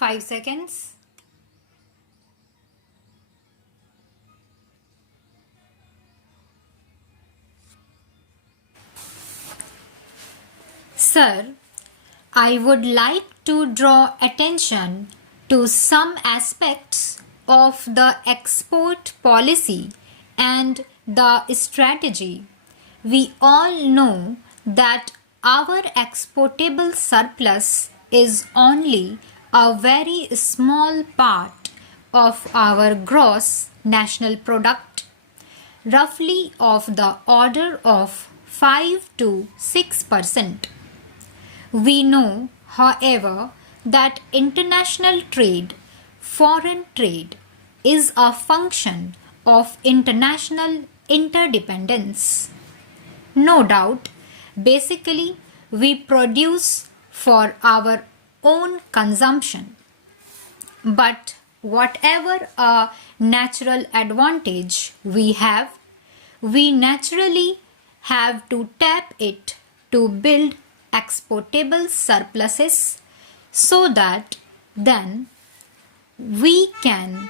5 seconds. Sir, I would like to draw attention to some aspects of the export policy and the strategy. We all know that our exportable surplus is only a very small part of our gross national product, roughly of the order of 5 to 6%. We know, however, that international trade, foreign trade, is a function of international interdependence. No doubt, basically, we produce for our own consumption. But whatever a natural advantage we have, we naturally have to tap it to build exportable surpluses so that then we can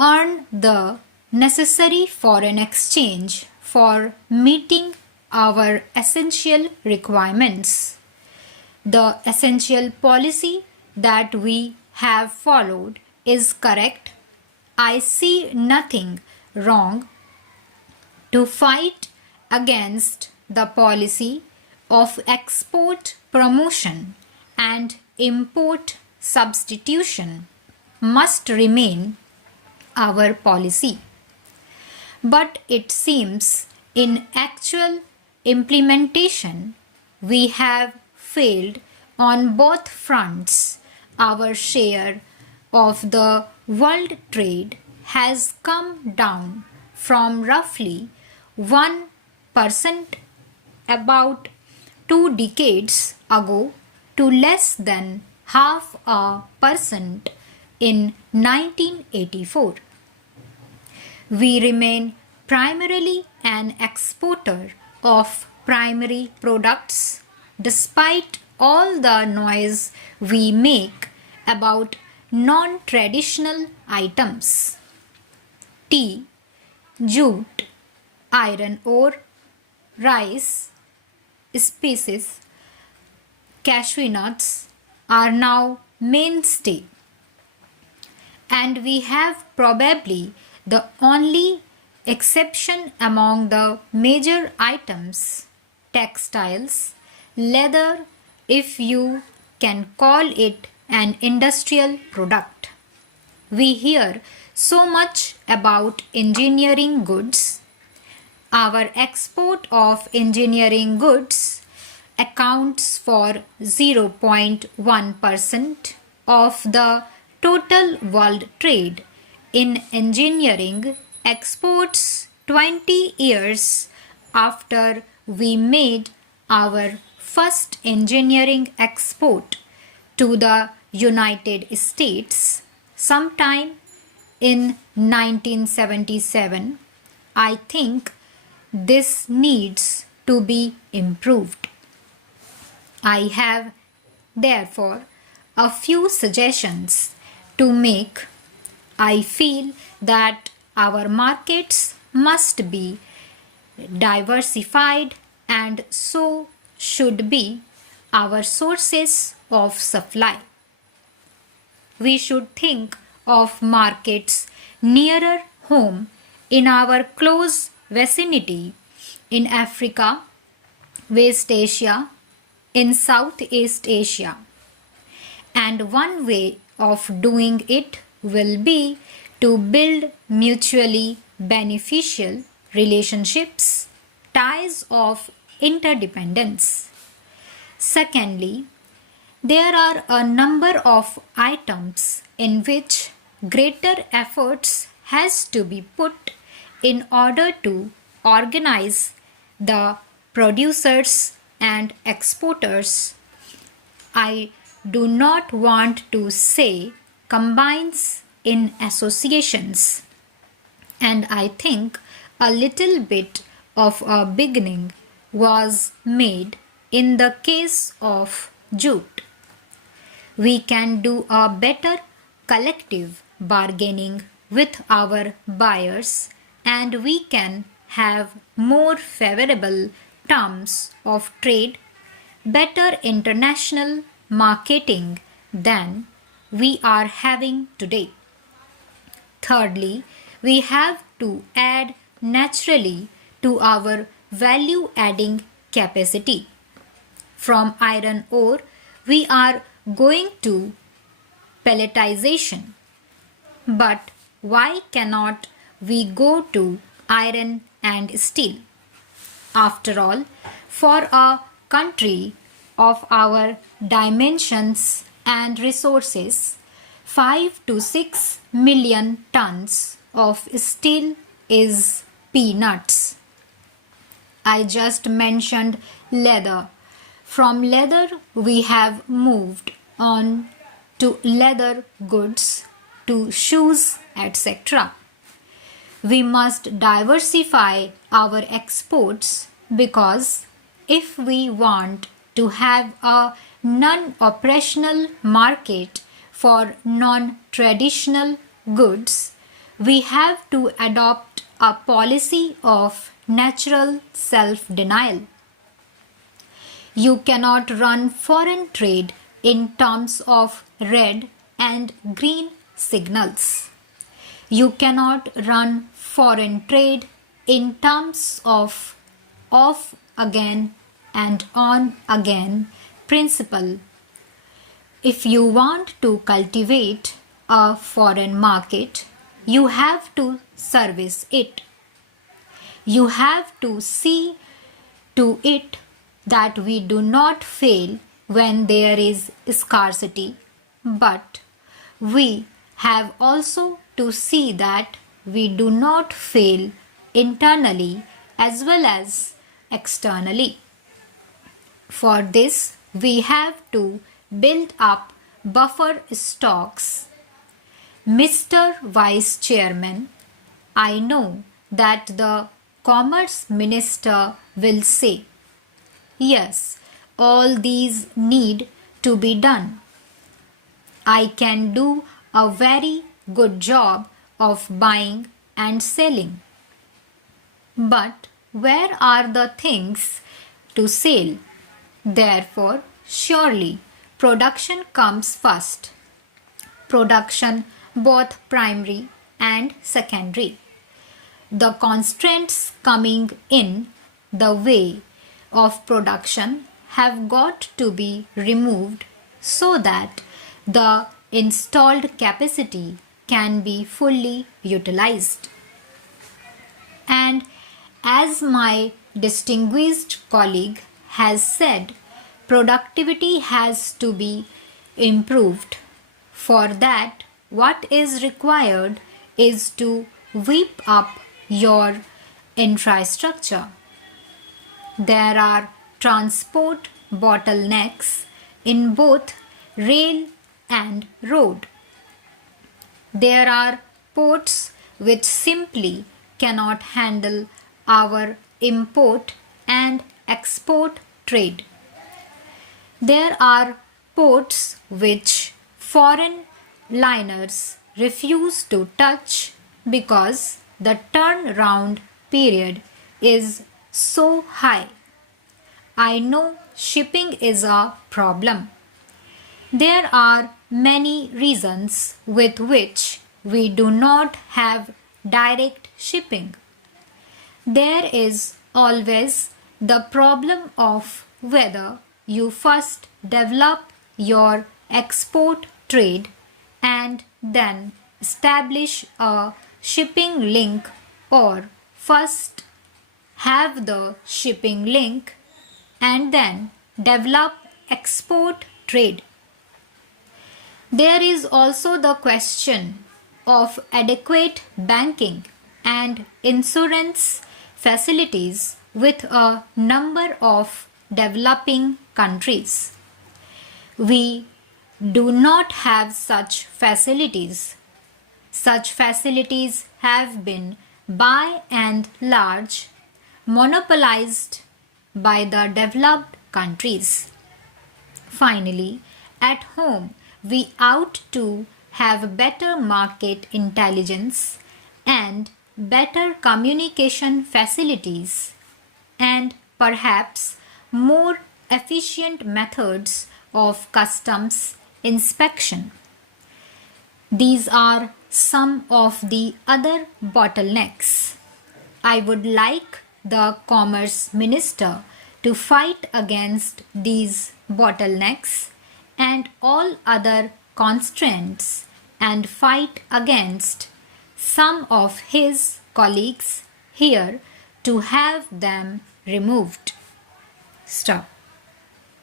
earn the necessary foreign exchange for meeting our essential requirements. The essential policy that we have followed is correct. I see nothing wrong to fight against the policy of export promotion and import substitution must remain our policy. But it seems in actual implementation we have failed on both fronts. Our share of the world trade has come down from roughly 1% about 2 decades ago to less than half a percent in 1984. We remain primarily an exporter of primary products despite all the noise we make about non-traditional items. Tea, jute, iron ore, rice, spices, cashew nuts are now mainstay. And we have probably the only exception among the major items, textiles, leather, if you can call it an industrial product. We hear so much about engineering goods. Our export of engineering goods accounts for 0.1% of the total world trade in engineering exports 20 years after we made our first engineering export to the United States sometime in 1977. I think this needs to be improved. I have therefore a few suggestions to make. I feel that our markets must be diversified and so should be our sources of supply. We should think of markets nearer home in our close vicinity in Africa, West Asia, in Southeast Asia. And one way of doing it will be to build mutually beneficial relationships, ties of interdependence. Secondly, there are a number of items in which greater efforts has to be put in order to organize the producers and exporters. I do not want to say combines in associations, and I think a little bit of a beginning was made in the case of jute. We can do a better collective bargaining with our buyers, and we can have more favorable terms of trade, better international marketing than we are having today. Thirdly, we have to add naturally to our value adding capacity. From iron ore, we are going to pelletization. But why cannot we go to iron and steel? After all, for a country of our dimensions and resources, 5 to 6 million tons of steel is peanuts. I just mentioned leather. From leather, we have moved on to leather goods, to shoes, etc. We must diversify our exports because if we want to have a non-operational market for non-traditional goods, we have to adopt a policy of natural self-denial. You cannot run foreign trade in terms of red and green signals. You cannot run foreign trade in terms of off again and on again principle. If you want to cultivate a foreign market, you have to service it. You have to see to it that we do not fail when there is scarcity, but we have also to see that we do not fail internally as well as externally. For this, we have to build up buffer stocks. Mr. Vice Chairman, I know that the Commerce Minister will say, yes, all these need to be done. I can do a very good job of buying and selling. But where are the things to sell? Therefore, surely production comes first. Production both primary and secondary. The constraints coming in the way of production have got to be removed so that the installed capacity can be fully utilized. And as my distinguished colleague has said, productivity has to be improved. For that, what is required is to whip up your infrastructure. There are transport bottlenecks in both rail and road. There are ports which simply cannot handle our import and export trade. There are ports which foreign liners refuse to touch because the turnaround period is so high. I know shipping is a problem. There are many reasons with which we do not have direct shipping. There is always the problem of whether you first develop your export trade and then establish a shipping link, or first have the shipping link and then develop export trade. There is also the question of adequate banking and insurance facilities with a number of developing countries. We do not have such facilities. Such facilities have been by and large monopolized by the developed countries. Finally, at home, We ought to have better market intelligence and better communication facilities and perhaps more efficient methods of customs inspection. These are some of the other bottlenecks. I would like the Commerce Minister to fight against these bottlenecks and all other constraints and fight against some of his colleagues here to have them removed. Stop.